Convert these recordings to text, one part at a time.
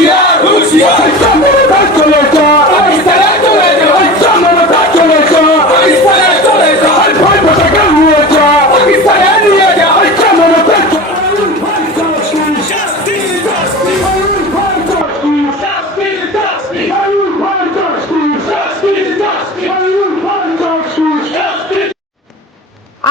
হুঁশিয়ার হুঁশিয়ার।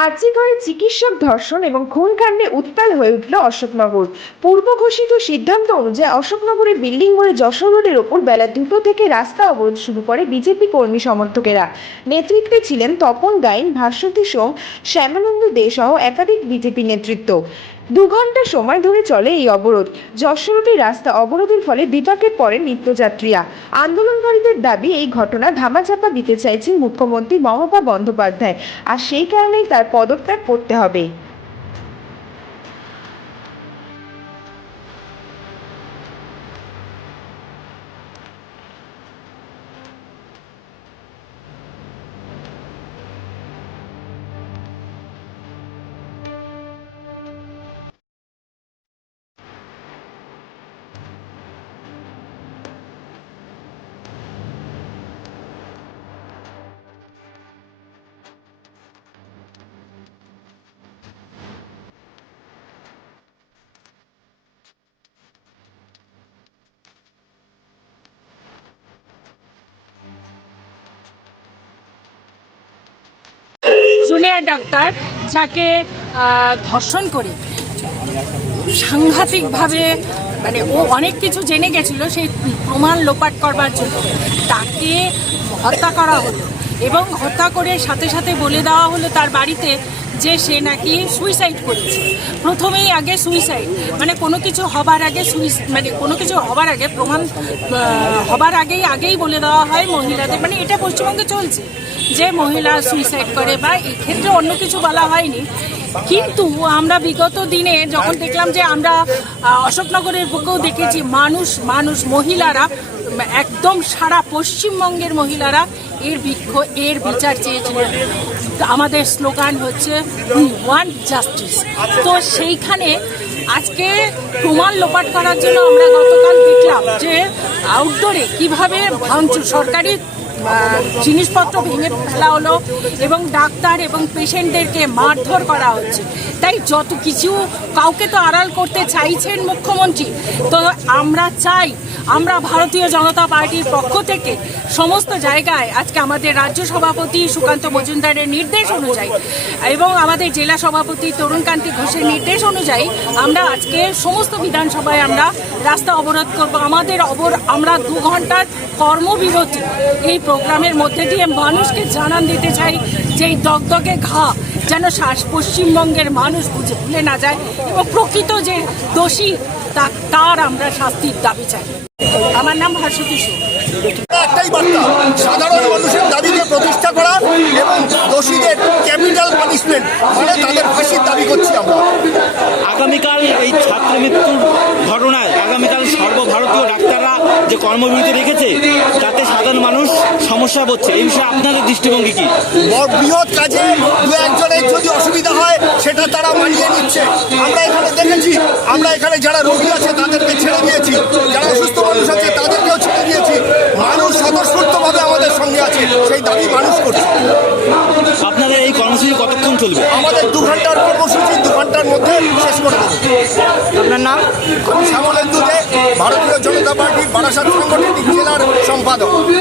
আর্জিকরে চিকিৎসক ধর্ষণ এবং খুনকাণ্ডে উত্তাল হয়ে উঠল অশোকনগর। পূর্ব ঘোষিত সিদ্ধান্ত অনুযায়ী অশোকনগরের বিল্ডিং মোড়ে যশোর রোডের ওপর বেলা দুটো থেকে রাস্তা অবরোধ শুরু করে বিজেপি কর্মী সমর্থকেরা। নেতৃত্বে ছিলেন তপন গাইন, ভাস্বতী সোম, শ্যামানন্দ দে সহ একাধিক বিজেপি নেতৃত্ব। দু ঘণ্টা সময় ধরে চলে এই অবরোধ। যশোরটি রাস্তা অবরোধের ফলে বিপাকে পড়েন নিত্যযাত্রীরা। আন্দোলনকারীদের দাবি, এই ঘটনা ধামাচাপা দিতে চাইছেন মুখ্যমন্ত্রী মমতা বন্দ্যোপাধ্যায়। আর সেই কারণেই তার পদত্যাগ করতে হবে। জুনিয়র ডাক্তার যাকে ধর্ষণ করে সাংঘাতিকভাবে মানে ও অনেক কিছু জেনে গেছিল, সেই প্রমাণ লোপাট করবার জন্য। তাকে হত্যা করা হলো এবং হত্যা করে সাথে সাথে বলে দেওয়া হলো তার বাড়িতে যে সে নাকি সুইসাইড করেছে। প্রথমেই আগে সুইসাইড মানে কোনো কিছু হবার আগে সুইস মানে কোনো কিছু হবার আগে প্রমাণ হবার আগেই আগেই বলে দেওয়া হয় মহিলাদের মানে এটা পশ্চিমবঙ্গে চলছে। যে মহিলা সুইসাইড করে বা এক্ষেত্রে অন্য কিছু বলা হয়নি কিন্তু আমরা বিগত দিনে যখন দেখলাম যে আমরা অশোকনগরের বুকেও দেখেছি মানুষ মানুষ, মহিলারা, একদম সারা পশ্চিমবঙ্গের মহিলারা এর বিক্ষ, এর বিচার চেয়েছিলেন। আমাদের স্লোগান হচ্ছে উই ওয়ান্ট জাস্টিস তো সেইখানে আজকে প্রমাণ লোপাট করার জন্য আমরা গতকাল দেখলাম যে আউটডোরে কীভাবে ভাঙচুর, সরকারি জিনিসপত্র ভেঙে ফেলা হলো এবং ডাক্তার এবং পেশেন্টদেরকে মারধর করা হচ্ছে। তাই যত কিছু কাউকে তো আড়াল করতে চাইছেন মুখ্যমন্ত্রী, তো আমরা চাই, আমরা ভারতীয় জনতা পার্টির পক্ষ থেকে সমস্ত জায়গায় আজকে আমাদের রাজ্য সভাপতি সুকান্ত মজুমদারের নির্দেশ অনুযায়ী এবং আমাদের জেলা সভাপতি তরুণকান্তি ঘোষের নির্দেশ অনুযায়ী আমরা আজকে সমস্ত বিধানসভায় আমরা রাস্তা অবরোধ করব। আমাদের অবর আমরা দু ঘণ্টার কর্মবিরতি এই প্রোগ্রামের মধ্যে দিয়ে মানুষকে জানান দিতে চাই যে এই দগদগে ঘা যেন শ্বাস পশ্চিমবঙ্গের মানুষ বুঝে ভুলে না যায় এবং প্রকৃত যে দোষী তা- তার আমরা শাস্তির দাবি চাই। আমার নাম সোম একটাই বার্তা সাধারণ মানুষের দাবিকে প্রতিষ্ঠা করা এবং দোষীদের ক্যাপিটাল পানিশমেন্ট মানে তাদের ফাঁসির দাবি করছি আমরা। আগামীকাল এই ছাত্র মৃত্যুর ঘটনায় আগামীকাল সর্বভারতীয় ডাক্তাররা যে কর্মবিরতি রেখেছে তাতে সাধারণ সমস্যা হচ্ছে এই বিষয়ে আপনাদের দৃষ্টিভঙ্গি কি? বৃহৎ কাজে দু একজনের যদি অসুবিধা হয় সেটা তারা মানিয়ে নিচ্ছে। আমরা এখানে দেখেছি আমরা এখানে যারা রোগী আছে তাদেরকে ছেড়ে দিয়েছি। যারা অসুস্থ মানুষ আছে তাদেরকেও ছেড়ে দিয়েছি। মানুষ স্বতঃস্ফূর্তভাবে আমাদের সঙ্গে আছে সেই দাবি মানুষ করছে। আপনাদের এই কর্মসূচি কতক্ষণ চলবে? আমাদের দু ঘণ্টার কর্মসূচি দু ঘণ্টার মধ্যে শেষ করে দেবো। আপনার নাম? আমি শ্যামলেন্দু দে ভারতীয় জনতা পার্টির বারাসাত সাংগঠনিক জেলার